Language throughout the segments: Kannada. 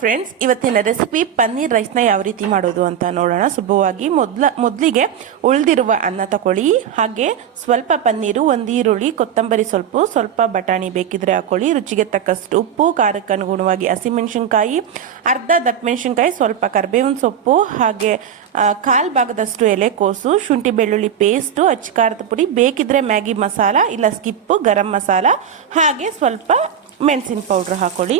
ಫ್ರೆಂಡ್ಸ್, ಇವತ್ತಿನ ರೆಸಿಪಿ ಪನ್ನೀರ್ ರೈಸ್ನ ಯಾವ ರೀತಿ ಮಾಡೋದು ಅಂತ ನೋಡೋಣ. ಸುಲಭವಾಗಿ ಮೊದಲಿಗೆ ಉಳಿದಿರುವ ಅನ್ನ ತಗೊಳ್ಳಿ. ಹಾಗೆ ಸ್ವಲ್ಪ ಪನ್ನೀರು, ಒಂದು ಈರುಳ್ಳಿ, ಕೊತ್ತಂಬರಿ ಸ್ವಲ್ಪ ಬಟಾಣಿ ಬೇಕಿದ್ರೆ ಹಾಕೊಳ್ಳಿ. ರುಚಿಗೆ ತಕ್ಕಷ್ಟು ಉಪ್ಪು, ಖಾರಕ್ಕೆ ಅನುಗುಣವಾಗಿ ಹಸಿಮೆಣಸಿನ್ಕಾಯಿ, ಅರ್ಧ ದಪ್ಪಮೆಣಸಿನ್ಕಾಯಿ, ಸ್ವಲ್ಪ ಕರಿಬೇವಿನ ಸೊಪ್ಪು, ಹಾಗೆ ಕಾಲು ಭಾಗದಷ್ಟು ಎಲೆಕೋಸು, ಶುಂಠಿ ಬೆಳ್ಳುಳ್ಳಿ ಪೇಸ್ಟು, ಅಚ್ಚ ಖಾರದ ಪುಡಿ, ಬೇಕಿದ್ರೆ ಮ್ಯಾಗಿ ಮಸಾಲ, ಇಲ್ಲ ಸ್ಕಿಪ್ಪು, ಗರಂ ಮಸಾಲ, ಹಾಗೆ ಸ್ವಲ್ಪ ಮೆಣಸಿನ ಪೌಡ್ರ್ ಹಾಕೊಳ್ಳಿ.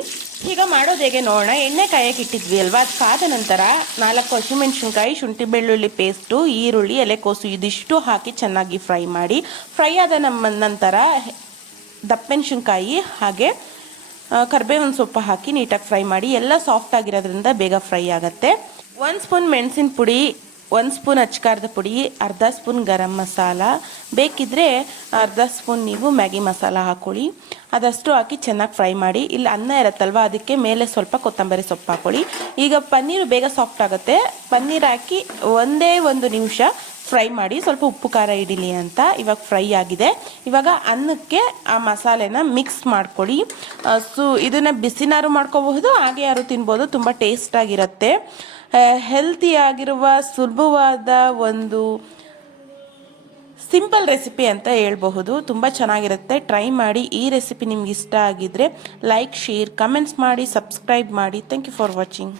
ಈಗ ಮಾಡೋದು ಹೇಗೆ ನೋಡೋಣ. ಎಣ್ಣೆ ಕಾಯಕ್ಕೆ ಇಟ್ಟಿದ್ವಿ ಅಲ್ವಾ, ಅದು ಕಾದ ನಂತರ 4 ಹಸಿಮೆಣಸಿನ್ಕಾಯಿ, ಶುಂಠಿ ಬೆಳ್ಳುಳ್ಳಿ ಪೇಸ್ಟು, ಈರುಳ್ಳಿ, ಎಲೆಕೋಸು ಇದಿಷ್ಟು ಹಾಕಿ ಚೆನ್ನಾಗಿ ಫ್ರೈ ಮಾಡಿ. ಫ್ರೈ ಆದ ನಂತರ ದಪ್ಪಮೆಣಸಿನ್ಕಾಯಿ ಹಾಗೆ ಕರಿಬೇವಿನ ಸೊಪ್ಪು ಹಾಕಿ ನೀಟಾಗಿ ಫ್ರೈ ಮಾಡಿ. ಎಲ್ಲ ಸಾಫ್ಟ್ ಆಗಿರೋದ್ರಿಂದ ಬೇಗ ಫ್ರೈ ಆಗುತ್ತೆ. 1 ಸ್ಪೂನ್ ಮೆಣಸಿನ ಪುಡಿ, 1 ಸ್ಪೂನ್ ಅಚ್ಚ ಖಾರದ ಪುಡಿ, ಅರ್ಧ ಸ್ಪೂನ್ ಗರಂ ಮಸಾಲ, ಬೇಕಿದ್ರೆ ಅರ್ಧ ಸ್ಪೂನ್ ನೀವು ಮ್ಯಾಗಿ ಮಸಾಲ ಹಾಕೊಳ್ಳಿ. ಅದಷ್ಟು ಹಾಕಿ ಚೆನ್ನಾಗಿ ಫ್ರೈ ಮಾಡಿ. ಇಲ್ಲಿ ಅನ್ನ ಇರುತ್ತಲ್ವ, ಅದಕ್ಕೆ ಮೇಲೆ ಸ್ವಲ್ಪ ಕೊತ್ತಂಬರಿ ಸೊಪ್ಪು ಹಾಕೊಳ್ಳಿ. ಈಗ ಪನ್ನೀರು ಬೇಗ ಸಾಫ್ಟ್ ಆಗುತ್ತೆ. ಪನ್ನೀರ್ ಹಾಕಿ ಒಂದೇ 1 ನಿಮಿಷ ಫ್ರೈ ಮಾಡಿ, ಸ್ವಲ್ಪ ಉಪ್ಪು ಖಾರ ಹಿಡಿಲಿ ಅಂತ. ಇವಾಗ ಫ್ರೈ ಆಗಿದೆ. ಇವಾಗ ಅನ್ನಕ್ಕೆ ಆ ಮಸಾಲೆನ ಮಿಕ್ಸ್ ಮಾಡ್ಕೊಳ್ಳಿ. ಇದನ್ನು ಬಿಸಿನಾರು ಮಾಡ್ಕೋಬಹುದು, ಹಾಗೆ ಯಾರು ತಿನ್ಬೋದು. ತುಂಬ ಟೇಸ್ಟಾಗಿರುತ್ತೆ. ಹೆಲ್ತಿಯಾಗಿರುವ ಸುಲಭವಾದ ಒಂದು ಸಿಂಪಲ್ ರೆಸಿಪಿ ಅಂತ ಹೇಳ್ಬಹುದು. ತುಂಬ ಚೆನ್ನಾಗಿರುತ್ತೆ. ಟ್ರೈ ಮಾಡಿ. ಈ ರೆಸಿಪಿ ನಿಮ್ಗೆ ಇಷ್ಟ ಆಗಿದ್ರೆ ಲೈಕ್, ಶೇರ್, ಕಮೆಂಟ್ಸ್ ಮಾಡಿ, ಸಬ್ಸ್ಕ್ರೈಬ್ ಮಾಡಿ. Thank you for watching.